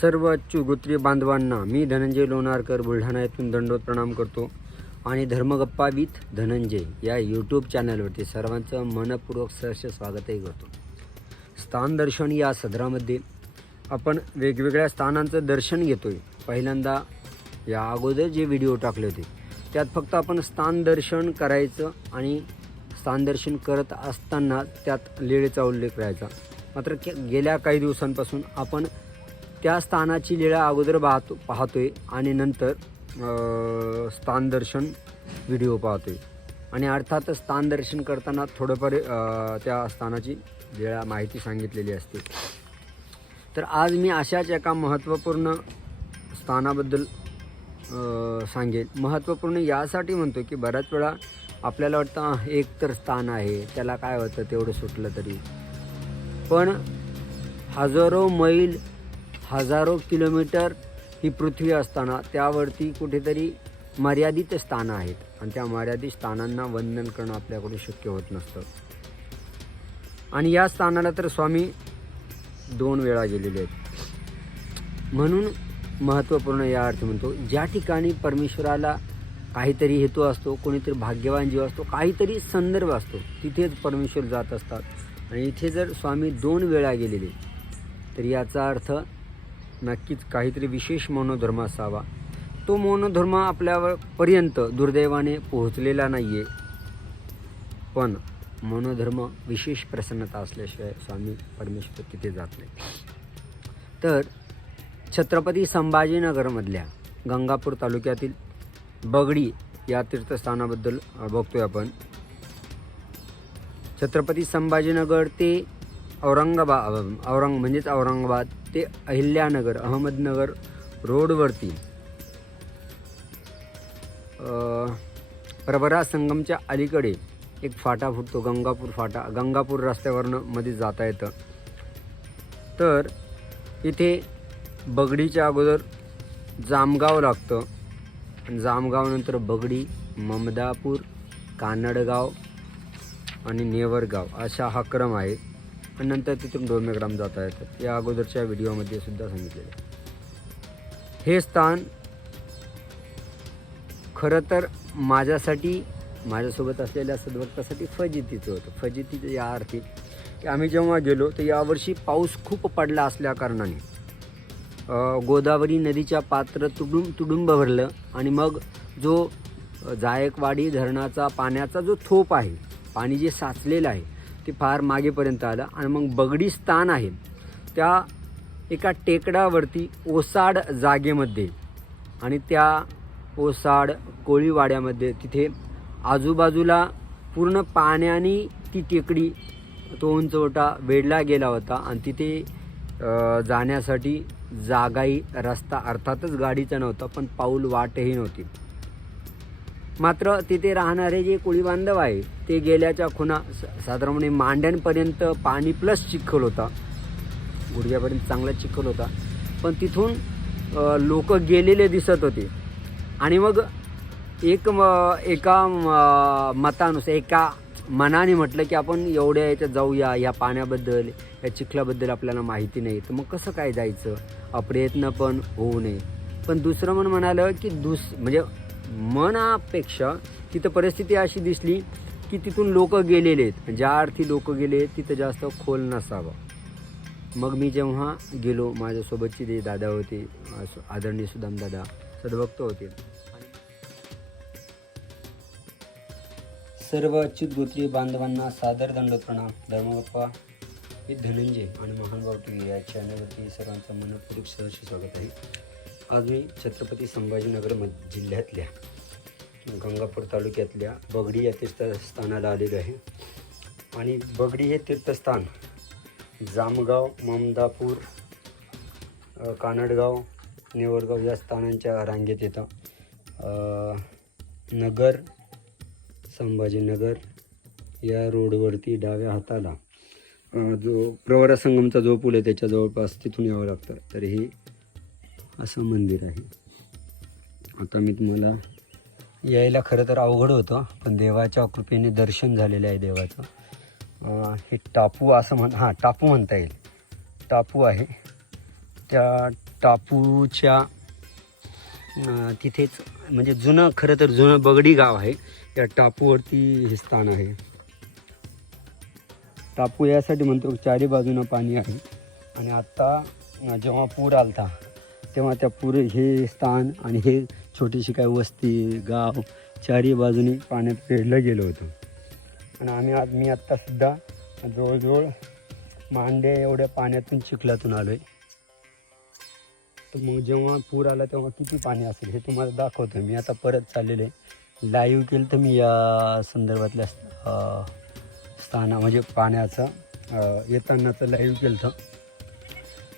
सर्व गोत्रीय बांधवांना मी धनंजय लोणारकर बुलढाणा येथून दंडवत प्रणाम करतो आणि धर्मगप्पा विथ धनंजय या यूट्यूब चॅनलवरती सर्वांचं मनपूर्वक सहर्ष स्वागतही करतो. स्थान दर्शन या सदरामध्ये आपण वेगवेगळ्या स्थानांचं दर्शन घेतोय. पहिल्यांदा या अगोदर जे व्हिडिओ टाकले होते त्यात फक्त आपण स्थान दर्शन करायचं आणि स्थान दर्शन करत असताना त्यात लीळेचा उल्लेख राहायचा. मात्र गेल्या काही दिवसांपासून आपण त्या स्थानाची लीळा अगोदर पाहतोय आणि नंतर स्थान दर्शन व्हिडिओ पाहतोय आणि अर्थात स्थान दर्शन करताना थोडंफार त्या स्थानाची लीळा माहिती सांगितलेली असते. तर आज मी अशाच एका महत्त्वपूर्ण स्थानाबद्दल सांगेन. महत्त्वपूर्ण यासाठी म्हणतो की बऱ्याच वेळा आपल्याला वाटतं एक तर स्थान आहे, त्याला काय होतं तेवढं सुटलं तरी, पण हजारो मैल हजारो किलोमीटर ही पृथ्वी असताना त्यावरती कुठेतरी मर्यादित स्थानं आहेत आणि त्या मर्यादित स्थानांना वंदन करणं आपल्याकडून शक्य होत नसतं. आणि या स्थानाला तर स्वामी 2 वेळा गेलेले आहेत. म्हणून महत्त्वपूर्ण या अर्थ म्हणतो, ज्या ठिकाणी परमेश्वराला काहीतरी हेतू असतो, कोणीतरी भाग्यवान जीव असतो, काहीतरी संदर्भ असतो, तिथेच परमेश्वर जात असतात. आणि इथे जर स्वामी 2 वेळा गेलेले तर याचा अर्थ नक्कीच काहीतरी विशेष मनोधर्म असावा. तो मनोधर्म आपल्यापर्यंत दुर्दैवाने पोहोचलेला नाही आहे, पण मनोधर्म विशेष प्रसन्नता असल्याशिवाय स्वामी परमेश्वर तिथे जात नाही. तर छत्रपती संभाजीनगरमधल्या गंगापूर तालुक्यातील बगडी या तीर्थस्थानाबद्दल बघतोय आपण. छत्रपती संभाजीनगर ते औरंगाबाद ते अहिल्यानगर अहमदनगर रोडवरती प्रवरा संगमच्या अलीकडे एक फाटा फुटतो, गंगापूर फाटा. गंगापूर रस्त्यावरनं मध्ये जाता येतं. तर इथे बगडीच्या अगोदर जामगाव लागतं आणि जामगावनंतर बगडी, ममदापूर, कानडगाव आणि नेवरगाव अशा हा क्रम आहे. आणि नंतर तिथून डोमेग्राम जाता येतं. या अगोदरच्या व्हिडिओमध्ये सुद्धा सांगितलेलं आहे. हे स्थान खरं तर माझ्यासोबत असलेल्या सद्भक्तासाठी फजितीचं होतं. फजितीचं या अर्थी की आम्ही जेव्हा गेलो तर यावर्षी पाऊस खूप पडला असल्या कारणाने गोदावरी नदीच्या पात्र तुडुंब भरलं आणि मग जो जायकवाडी धरणाचा पाण्याचा जो थोप आहे, पाणी जे साचलेलं आहे ते फार मागेपर्यंत आलं. आणि मग बगडी स्थान आहे त्या एका टेकडावरती ओसाड जागेमध्ये आणि त्या ओसाड कोळीवाड्यामध्ये तिथे आजूबाजूला पूर्ण पाण्याने ती टेकडी, तो उंचवटा वेढला गेला होता आणि तिथे जाण्यासाठी जागाही, रस्ता अर्थातच गाडीचा नव्हता, पण पाऊल वाटही नव्हती. मात्र तिथे राहणारे जे कोळी बांधव आहे ते गेल्याच्या खुणा साधारणपणे मांड्यांपर्यंत पाणी प्लस चिखल होता, गुडघ्यापर्यंत चांगला चिखल होता. पण तिथून लोक गेलेले दिसत होते. आणि मग एका मतानुसार, एका मनाने म्हटलं की आपण एवढ्या याच्यात जाऊया, या पाण्याबद्दल, या चिखलाबद्दल आपल्याला माहिती नाही, तर मग कसं काय जायचं, अप्रयत्न पण होऊ नये. पण दुसरं मन म्हणालं की म्हणजे मनापेक्षा तिथं परिस्थिती अशी दिसली की तिथून लोक गेलेले आहेत, ज्या अर्थी लोक गेले तिथं जास्त खोल नसावं. मग मी जेव्हा गेलो, माझ्यासोबतचे जे दादा होते, आदरणीय सुदाम दादा सद्भक्त होते, सर्व अच्युत गोत्रीय बांधवांना सादर दंडवत प्रणाम. धर्मगप्पा हे धनंजय आणि महानुभाव टीव्ही या चॅनलवरती सर्वांचं मनपूर्वक सहर्ष स्वागत आहे. आज मी छत्रपती संभाजीनगर जिल्ह्यातल्या गंगापूर तालुक्यातल्या बगडी या तीर्थस्थानाला आलेलो आहे. आणि बगडी हे तीर्थस्थान जामगाव, ममदापूर, कानडगाव, नेवरगाव या स्थानांच्या रांगेत येतं. नगर संभाजीनगर या रोडवरती डाव्या हाताला जो प्रवरा संगमचा जो पूल आहे त्याच्या जवळपास तिथून यावं लागतं. तर हे असं मंदिर आहे. आता मी तुम्हाला यायला खरं तर अवघड होतं, पण देवाच्या कृपेने दर्शन झालेलं आहे देवाचं. हे टापू असं टापू म्हणता येईल. टापू आहे. त्या टापूच्या तिथेच म्हणजे जुनं, खरं तर जुनं बगडी गाव आहे. या टापूवरती हे स्थान आहे. टापू यासाठी म्हणतो चारी बाजूनं पाणी आहे. आणि आत्ता जेव्हा पूर आलता तेव्हा त्या पूर हे स्थान आणि हे छोटीशी काय वस्ती गाव चारी बाजूनी पाण्यात वेढलं गेलं होतं. आणि मी आत्तासुद्धा जवळजवळ मांडे एवढ्या पाण्यातून चिखलातून आलो आहे. तर मग जेव्हा पूर आला तेव्हा किती पाणी असेल हे तुम्हाला दाखवतो. मी आता परत चाललेले लाईव्ह केलं तर मी या संदर्भातल्या म्हणजे पाण्याचं येतानाचं लाईव्ह केलं तर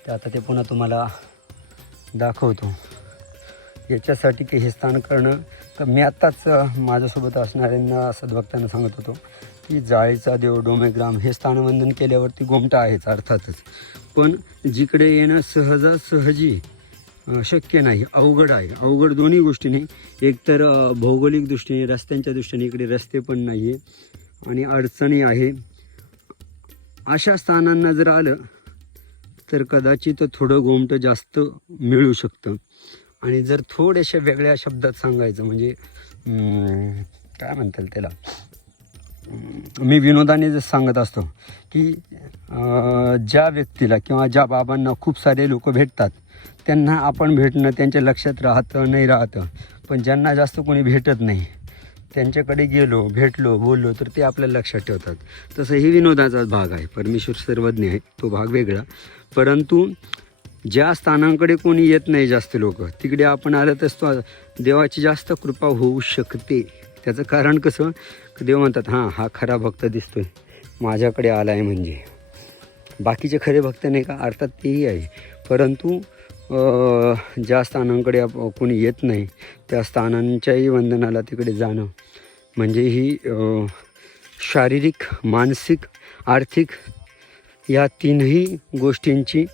ते आता ते पुन्हा तुम्हाला दाखवतो. याच्यासाठी की हे स्थान करणं तर मी आत्ताच माझ्यासोबत असणाऱ्यांना सद्भक्तांना सांगत होतो की जाळीचा देव डोमेग्राम हे स्थानवंदन केल्यावरती गोमटा आहेच अर्थातच, पण जिकडे येणं सहजासहजी शक्य नाही, अवघड आहे. अवघड दोन्ही गोष्टींनी, एक तर भौगोलिक दृष्टीने रस्त्यांच्या दृष्टीने इकडे रस्ते पण नाही आहे आणि अडचणी आहे. अशा स्थानांना जर आलं तर कदाचित थोडं गोमटं जास्त मिळू शकतं. आणि जर थोड्याशा वेगळ्या शब्दात सांगायचं म्हणजे काय म्हणतात त्याला, मी विनोदाने जर सांगत असतो की ज्या व्यक्तीला किंवा ज्या बाबांना खूप सारे लोक भेटतात त्यांना आपण भेटणं त्यांच्या लक्षात राहतं नाही राहतं, पण ज्यांना जास्त कोणी भेटत नाही त्यांच्याकडे गेलो भेटलो बोललो तर ते आपल्या लक्षात ठेवतात. तसं ही विनोदाचाच भाग आहे. परमेश्वर सर्वज्ञ आहे, तो भाग वेगळा. परंतु ज्या स्थानांकडे कोणी येत नाही जास्त लोक, तिकडे आपण आलं तर देवाची जास्त कृपा होऊ शकते. त्याचं कारण कसं, देव म्हणतात हा खरा भक्त दिसतोय माझ्याकडे आला आहे म्हणजे. बाकीचे खरे भक्त नाही का, अर्थात तेही आहे, परंतु ज्या स्थानांकडे कोणी येत नाही त्या स्थानांच्याही वंदनाला तिकडे जाणं म्हणजे ही शारीरिक, मानसिक, आर्थिक या तीनही गोष्टींची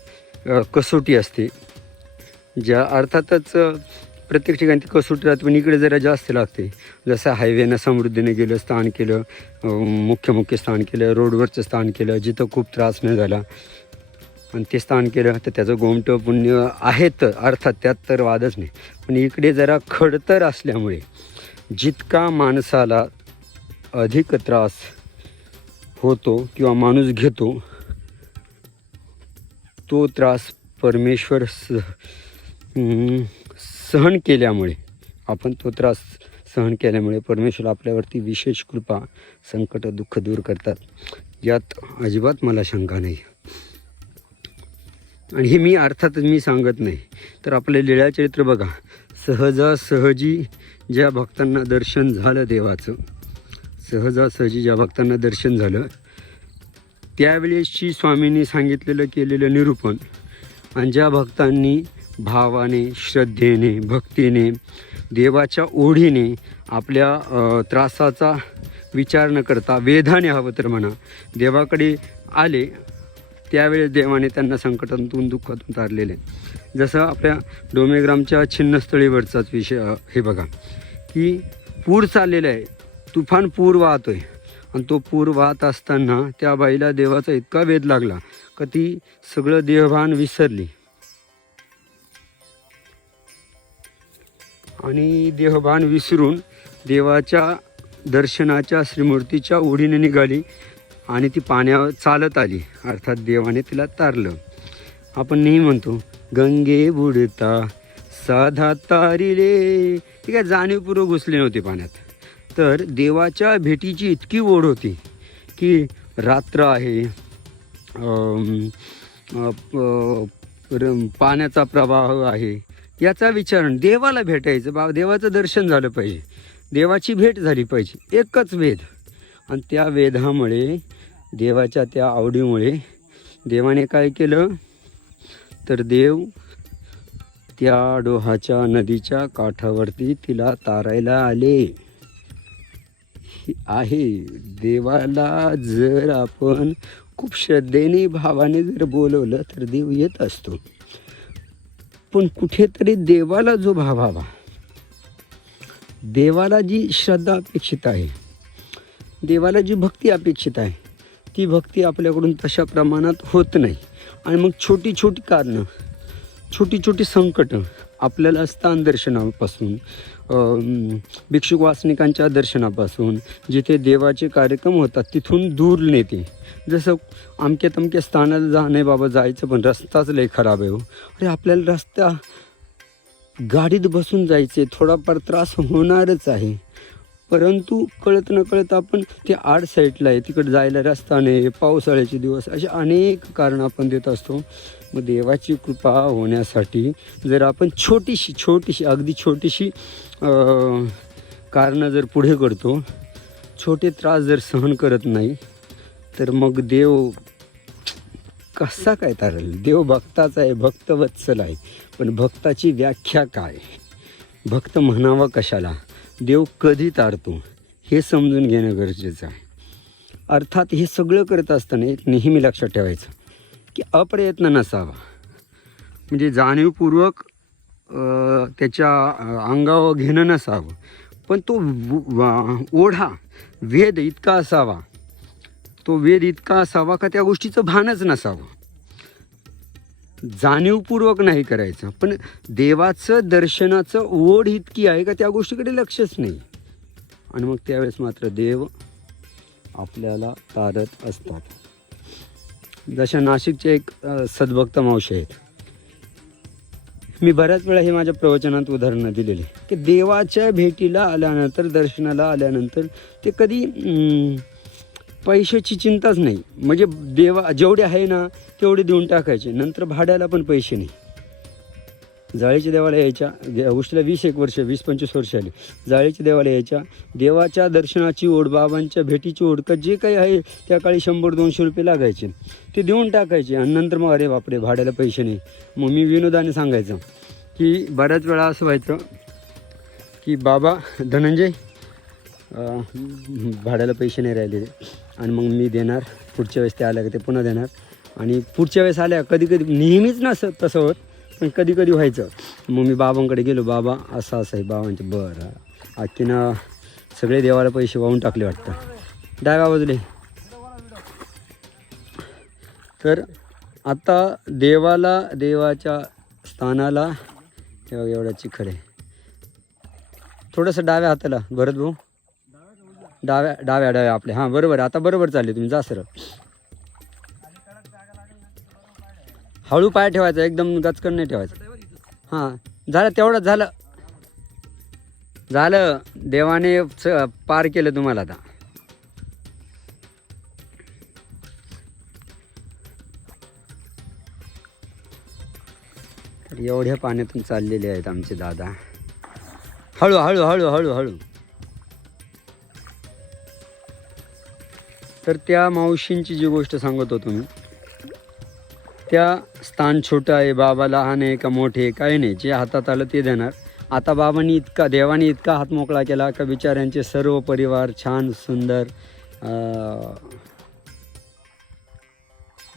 कसोटी असते. ज्या अर्थातच प्रत्येक ठिकाणी ती कसोटी राहते, पण इकडे जरा जास्त लागते. जसं हायवेनं समृद्धीने गेलं, स्थान केलं, मुख्य स्थान केलं, रोडवरचं स्थान केलं जिथं खूप त्रास नाही झाला आणि ते स्थान केलं तर त्याचं गोमटं पुण्य आहेत अर्थात, त्यात तर वादच नाही. पण इकडे जरा खडतर असल्यामुळे जितका माणसाला अधिक त्रास होतो किंवा माणूस घेतो तो त्रास परमेश्वर सहन केल्यामुळे, आपण तो त्रास सहन केल्यामुळे परमेश्वर आपल्यावरती विशेष कृपा, संकट, दुःख दूर करतात, यात अजिबात मला शंका नाही. आणि हे मी अर्थातच मी सांगत नाही, तर आपलं लीळाचरित्र बघा. सहजासहजी ज्या भक्तांना दर्शन झालं देवाचं, सहजासहजी ज्या भक्तांना दर्शन झालं त्यावेळेसची स्वामींनी सांगितलेलं केलेलं निरूपण, आणि ज्या भक्तांनी भावाने, श्रद्धेने, भक्तीने, देवाच्या ओढीने आपल्या त्रासाचा विचार न करता वेधाने हवं तर म्हणा देवाकडे आले, त्यावेळेस देवाने त्यांना संकटातून दुःखातून तारलेले. जसं आपल्या डोमेग्रामच्या छिन्नस्थळीवरचाच विषय हे बघा की पूर चाललेला आहे, तुफान पूर वाहतो आहे आणि तो पूर वाहत असताना त्या बाईला देवाचा इतका वेध लागला का ती सगळं देहभान विसरली आणि देहभान विसरून देवाच्या दर्शनाच्या श्रीमूर्तीच्या ओढीने निघाली आणि ती पाण्यावर चालत आली. अर्थात देवाने तिला तारलं. आपण नेहमी म्हणतो गंगे बुडता साधा तारिले, ती काय जाणीवपूर्वक घुसली नव्हती पाण्यात, तर देवाच्या भेटीची इतकी ओढ होती की रात्र आहे, पाण्याचा प्रवाह आहे, याचा विचार देवाला भेटायचं, देवाचं दर्शन झालं पाहिजे, देवाची भेट झाली पाहिजे, एकच वेध. आणि त्या वेधामुळे, देवाच्या त्या आवडीमुळे देवाने काय केलं तर देव त्या डोहाच्या नदीच्या काठावरती तिला तारायला आले आहे. देवाला जर आपण खूप श्रद्धेने भावाने जर बोलवलं तर देव येत असतो, पण कुठेतरी देवाला जो भाव हवा, देवाला जी श्रद्धा अपेक्षित आहे, देवाला जी भक्ती अपेक्षित आहे, ती भक्ती आपल्याकडून तशा प्रमाणात होत नाही. आणि मग छोटी छोटी कारणं, छोटी छोटी संकट आपल्याला स्थान दर्शनापासून भिक्षुक वासनिकांच्या दर्शनापासून जिथे देवाचे कार्यक्रम होतात तिथून दूर नेते. जसं अमक्या तमक्या स्थानाला नाही बाबा जायचं पण रस्ताच लय खराब आहे हो. अरे आपल्याला रस्ता गाडीत बसून जायचे, थोडाफार त्रास होणारच आहे, परंतु कळत न कळत आपण ते आड साईडला आहे, तिकडे जायला रस्ता नाही, पावसाळ्याचे दिवस, असे अनेक कारणं आपण देत असतो. मग देवाची कृपा होण्यासाठी जर आपण छोटीशी अगदी छोटीशी कारणं जर पुढे करतो, छोटे त्रास जर सहन करत नाही, तर मग देव कसा काय तारेल? देव भक्ताचा आहे, भक्तवत्सल आहे, पण भक्ताची व्याख्या काय, भक्त म्हणावा कशाला, देव कधी तारतो हे समजून घेणं गरजेचं आहे. अर्थात हे सगळं करत असताना एक नेहमी लक्षात ठेवायचं की अप्रयत्न नसावा. म्हणजे जाणीवपूर्वक त्याच्या अंगावर घेणं नसावं, पण तो ओढा वेद इतका असावा, तो वेद इतका असावा का त्या गोष्टीचं भानच नसावं. जाणीवपूर्वक नाही करायचं, पण देवाचं दर्शनाचं ओढ इतकी आहे का त्या गोष्टीकडे लक्षच नाही, आणि मग त्यावेळेस मात्र देव आपल्याला तारत असतात. जशा नाशिकचे एक सद्भक्त मावशी आहेत, मी बऱ्याच वेळा हे माझ्या प्रवचनात उदाहरणं दिलेली की देवाच्या भेटीला आल्यानंतर, दर्शनाला आल्यानंतर ते कधी पैशाची चिंताच नाही. म्हणजे देवा जेवढे आहे ना तेवढे देऊन टाकायचे, नंतर भाड्याला पण पैसे नाही. जाळीच्या देवाला यायच्या, गोष्टीला 20-25 वर्ष आली, जाळीच्या देवाला यायच्या, देवाच्या दर्शनाची ओढ, बाबांच्या भेटीची ओढ, का जे काही आहे त्या काळी 100-200 रुपये लागायचे, ते देऊन टाकायचे, आणि नंतर मग अरे बापरे भाड्याला पैसे नाही. मग मी विनोदाने सांगायचं की बऱ्याच वेळा असं व्हायचं की बाबा धनंजय भाड्याला पैसे नाही राहिले, आणि मग मी देणार, पुढच्या वेळेस ते आल्या का ते पुन्हा देणार, आणि पुढच्या वेळेस आल्या कधी नेहमीच नसं तसं होत, पण कधी व्हायचं. मग मी बाबांकडे गेलो, बाबा असं आहे. बाबांचे बरं, आखीनं सगळे देवाला पैसे वाहून टाकले वाटतं, डाव्या बाजूले. तर आता देवाला, देवाच्या स्थानाला एवढा चिखल आहे. थोडंसं डाव्या हाताला भरत भाऊ, डाव्या आपले, हां बरोबर, आता बरोबर चालले तुम्ही, जा सरळ. हळू पाय ठेवायचा, एकदम गचकन नाही ठेवायचं. हां झालं, तेवढंच झालं, देवाने पार केलं तुम्हाला. आता तर एवढ्या पाण्यातून चाललेले आहेत आमचे दादा, हळू. तर त्या मावशींची जी गोष्ट सांगत होतो मी, त्या स्थान छोटं आहे, बाबा लहान आहे का मोठे आहे काही नाही, जे हातात आलं ते देणार. आता देवाने इतका हात मोकळा केला का बिचाऱ्यांचे सर्व परिवार छान सुंदर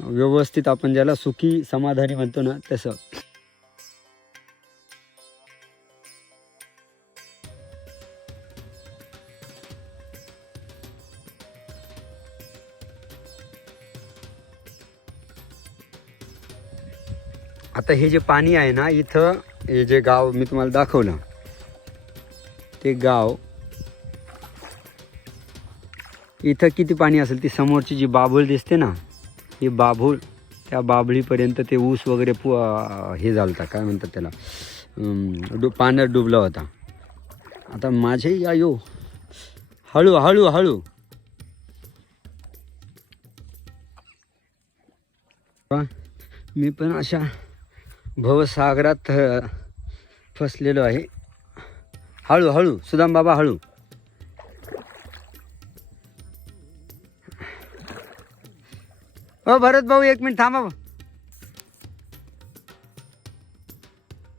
व्यवस्थित, आपण ज्याला सुखी समाधानी म्हणतो ना तसं. आता हे जे पाणी आहे ना इथं, हे जे गाव मी तुम्हाला दाखवलं, ते गाव इथं किती पाणी असेल, ती समोरची जी बाभूळ दिसते ना, ही बाभूळ, त्या बाभळीपर्यंत ते ऊस वगैरे हे झालं होता, काय म्हणतात त्याला, पाण्यात डुबला होता. आता माझे आयो हळू मी पण अशा भवसागरात फसलेलो आहे. हळू सुदाम बाबा, हळू. भरत भाऊ 1 मिनिट थांबा,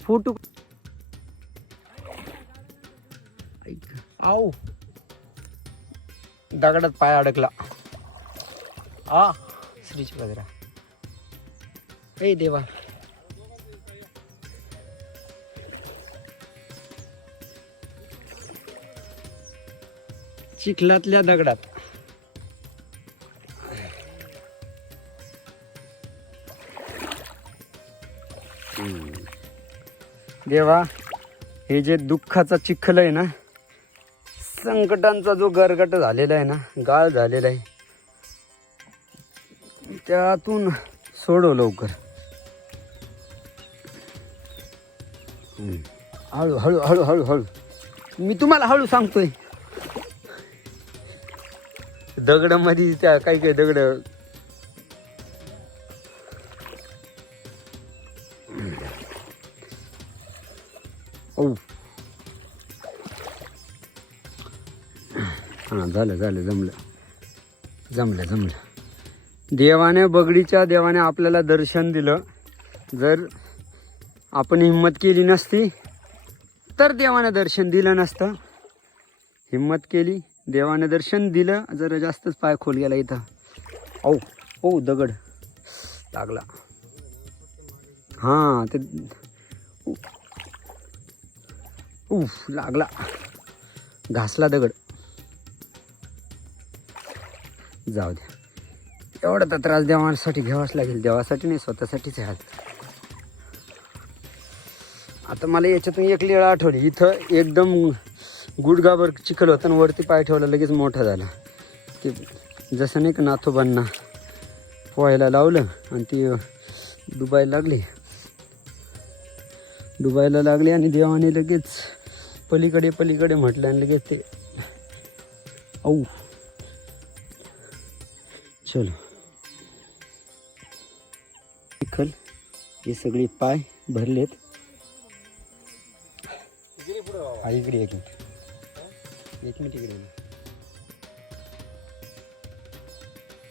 फोटो. आऊ, दगडात पाय अडकला. श्रीची गजरा, ए देवा. चिखलातल्या दगडात. देवा, हे जे दुःखाचा चिखल आहे ना, संकटांचा जो गरगट झालेला आहे ना, गाळ झालेला आहे, त्यातून सोडव लवकर. हळू हळू हळू हळू हळू, मी तुम्हाला हळू सांगतोय. दगड मध्ये त्या काही काही दगड हां, झालं झालं, जमलं. देवाने आपल्याला दर्शन दिलं. जर आपण हिंमत केली नसती तर देवाने दर्शन दिलं नसतं. हिंमत केली, देवाने दर्शन दिलं. जरा जास्तच पाय खोल गेला इथं. ओ दगड लागला. हां, ते लागला, घासला दगड. जाऊ द्या, एवढा तर त्रास देवासाठी घ्यावाच लागेल. देवासाठी नाही, स्वतःसाठीच आहे. आता मला याच्यातून एक लीळ आठवली. इथं एकदम गुडघाभर चिखल होतं आणि वरती पाय ठेवला, लगेच मोठा झाला. ते जसं नाही का नाथोबांना पोहायला लावलं आणि ती डुबायला लागली आणि देवाने लगेच पलीकडे म्हटलं आणि लगेच ते चलो. चिखल हे सगळे पाय भरलेत. इकडे एक मिनिट इकडे.